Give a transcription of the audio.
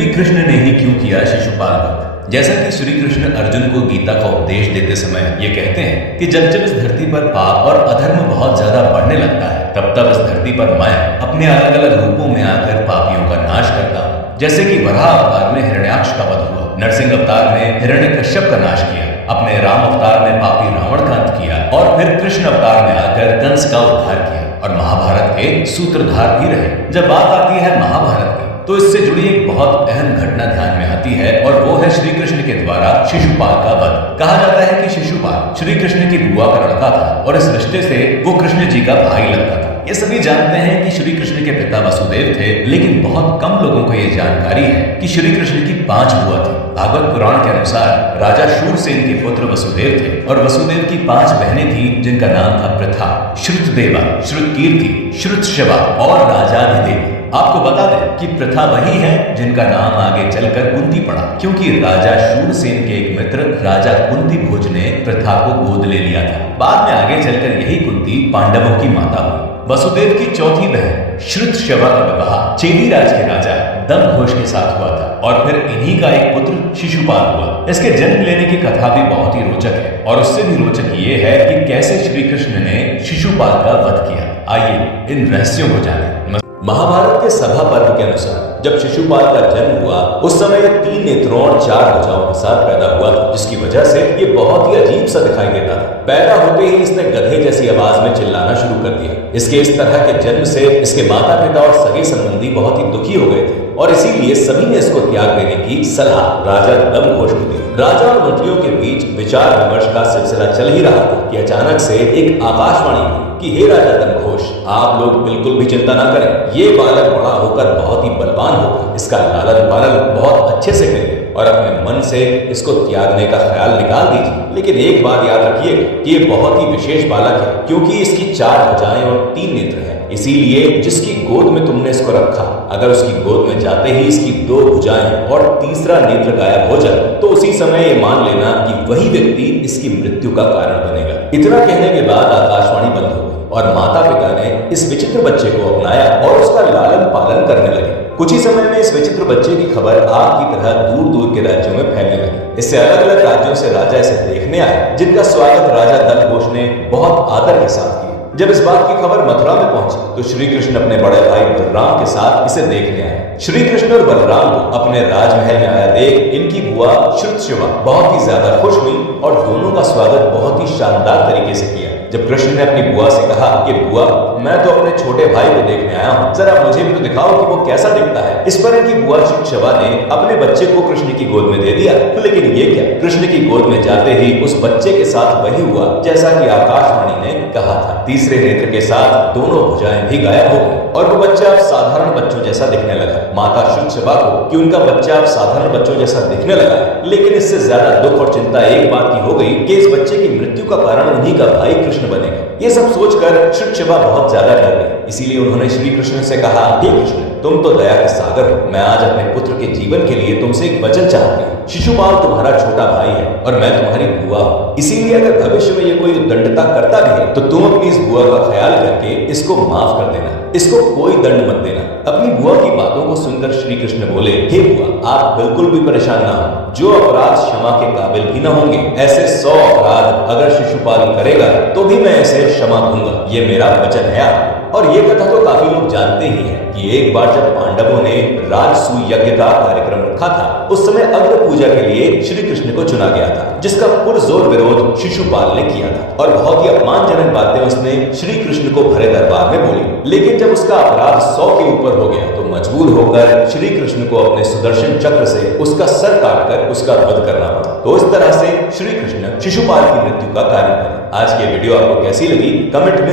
श्री कृष्ण ने ही क्यों किया शिशुपाल वध। जैसा कि श्री कृष्ण अर्जुन को गीता का उपदेश देते समय ये कहते हैं कि जब जब इस धरती पर पाप और अधर्म बहुत ज्यादा बढ़ने लगता है तब तब इस धरती पर मैं अपने अलग अलग रूपों में आकर पापियों का नाश करता हूँ। जैसे कि वराह अवतार में हिरण्याक्ष का वध हुआ, नरसिंह अवतार में हिरण्यकश्यप का नाश किया, अपने राम अवतार में पापी रावण का अंत किया और फिर कृष्ण अवतार में आकर कंस का उद्धार किया और महाभारत के सूत्रधार भी रहे। जब बात आती है महाभारत की तो इससे जुड़ी एक बहुत अहम घटना ध्यान में आती है और वो है श्री कृष्ण के द्वारा शिशुपाल का वध। कहा जाता है कि शिशुपाल श्री कृष्ण की बुआ का लड़का था और इस रिश्ते से वो कृष्ण जी का भाई लगता था। ये सभी जानते हैं कि श्री कृष्ण के पिता वसुदेव थे, लेकिन बहुत कम लोगों को ये जानकारी है कि श्री कृष्ण की 5 बुआ थी। भागवत पुराण के अनुसार राजा शूरसेन के पुत्र वसुदेव थे और वसुदेव की 5 बहनें थी जिनका नाम था प्रथा, श्रुतदेवा, श्रुतकीर्ति, श्रुतशवा और राजाधिदेवी। आपको बता दें कि प्रथा वही है जिनका नाम आगे चलकर कुंती पड़ा, क्योंकि राजा शूरसेन के एक मित्र राजा कुंती भोज ने प्रथा को गोद ले लिया था। बाद में आगे चलकर यही कुंती पांडवों की माता हुई। वसुदेव की चौथी बहन श्रुतशवा का विवाह चेदीराज के राजा दंभघोष के साथ हुआ था और फिर इन्हीं का एक पुत्र शिशुपाल हुआ। इसके जन्म लेने की कथा भी बहुत ही रोचक है और उससे भी रोचक ये है कि कैसे श्री कृष्ण ने शिशुपाल का वध किया। आइए इन रहस्यों को जानें। महाभारत के सभा पर्व के अनुसार जब शिशुपाल का जन्म हुआ उस समय ये 3 नेत्रों और 4 भुजाओं के साथ पैदा हुआ, जिसकी वजह से ये बहुत ही अजीब सा दिखाई देता था। पैदा होते ही इसने गधे जैसी आवाज में चिल्लाना शुरू कर दिया। इसके इस तरह के जन्म से इसके माता पिता और सगे संबंधी बहुत ही दुखी हो गए थे और इसीलिए सभी ने इसको त्याग देने की सलाह राजा दंभघोष को दी। राजा और मंत्रियों के बीच विचार विमर्श का सिलसिला चल ही रहा था कि अचानक से एक आकाशवाणी हुई कि हे राजा दंभघोष, आप लोग बिल्कुल भी चिंता ना करें, ये बालक बड़ा होकर बहुत ही बलवान होगा, इसका लालन पालन बहुत अच्छे से करिए और अपने मन से इसको त्यागने का ख्याल निकाल दीजिए। लेकिन एक बात याद रखिएगा कि ये बहुत ही विशेष बालक है, क्योंकि इसकी 4 भुजाएं और 3 नेत्र हैं। इसीलिए जिसकी गोद में तुमने इसको रखा, अगर उसकी गोद में जाते ही इसकी 2 भुजाएं और तीसरा नेत्र गायब हो जाए तो उसी समय ये मान लेना कि वही व्यक्ति इसकी मृत्यु का कारण बनेगा। इतना कहने के बाद आकाशवाणी बंद हो गई और माता पिता ने इस विचित्र बच्चे को अपनाया और उसका लालन पालन करने लगे। कुछ ही समय में इस विचित्र बच्चे की खबर आग की तरह दूर दूर के राज्यों में फैलने लगी। इससे अलग अलग राज्यों से राजा इसे देखने आए, जिनका स्वागत राजा दंभघोष ने बहुत आदर के साथ किया। जब इस बात की खबर मथुरा में पहुंची तो श्री कृष्ण अपने बड़े भाई बलराम के साथ इसे देखने आए। श्री कृष्ण और बलराम को अपने राजमहल में आया देख इनकी बुआ श्रुतशवा बहुत ही ज्यादा खुश हुई और दोनों का स्वागत बहुत ही शानदार तरीके से किया। जब कृष्ण ने अपनी बुआ से कहा कि बुआ, मैं तो अपने छोटे भाई को देखने आया हूँ, जरा मुझे भी तो दिखाओ कि वो कैसा दिखता है। इस पर इनकी बुआ श्रुतशवा ने अपने बच्चे को कृष्ण की गोद में दे दिया। लेकिन ये क्या, कृष्ण की गोद में जाते ही उस बच्चे के साथ वही हुआ जैसा कि आकाशवाणी ने कहा था। तीसरे नेत्र के साथ दोनों भुजाएं भी गायब हो गई और वो बच्चा अब साधारण बच्चों जैसा दिखने लगा। माता श्रुतशवा को कि उनका बच्चा अब साधारण बच्चों जैसा दिखने लगा, लेकिन इससे ज्यादा दुख और चिंता एक बात की हो गई कि इस बच्चे की मृत्यु का कारण उन्हीं का भाई कृष्ण बनेगा। ये सब सोचकर श्रुतशवा बहुत ज्यादा डर गई। इसीलिए उन्होंने श्री कृष्ण से कहा, हे कृष्ण, तुम तो दया के सागर हो, मैं आज अपने पुत्र के जीवन के लिए तुमसे एक वचन चाहती हूँ। शिशुपाल तुम्हारा छोटा भाई है और मैं तुम्हारी बुआ हूँ, इसीलिए अगर भविष्य में ये कोई उद्दंडता करता भी है तो तुम अपनी इस बुआ का ख्याल करके इसको माफ कर देना, इसको कोई दंड मत देना। अपनी बुआ की बातों को सुनकर श्री कृष्ण बोले, हे बुआ, आप बिल्कुल भी परेशान ना हो। जो अपराध क्षमा के काबिल भी न होंगे, ऐसे 100 अपराध अगर शिशुपाल करेगा तो भी मैं ऐसे क्षमा दूंगा, ये मेरा वचन है आपको। और ये कथा तो काफी लोग जानते ही हैं कि एक बार जब पांडवों ने राजसूय यज्ञ का कार्यक्रम रखा था, उस समय अग्र पूजा के लिए श्री कृष्ण को चुना गया था, जिसका पुरजोर विरोध शिशुपाल ने किया था और बहुत ही अपमानजनक बातें उसने श्री कृष्ण को भरे दरबार में बोली। लेकिन जब उसका अपराध 100 के ऊपर हो गया तो मजबूर होकर श्री कृष्ण को अपने सुदर्शन चक्र से उसका सर काटकर उसका वध करना पड़ा। तो इस तरह से श्री कृष्ण शिशुपाल की मृत्यु का कारण बने। आज की वीडियो आपको कैसी लगी कमेंट में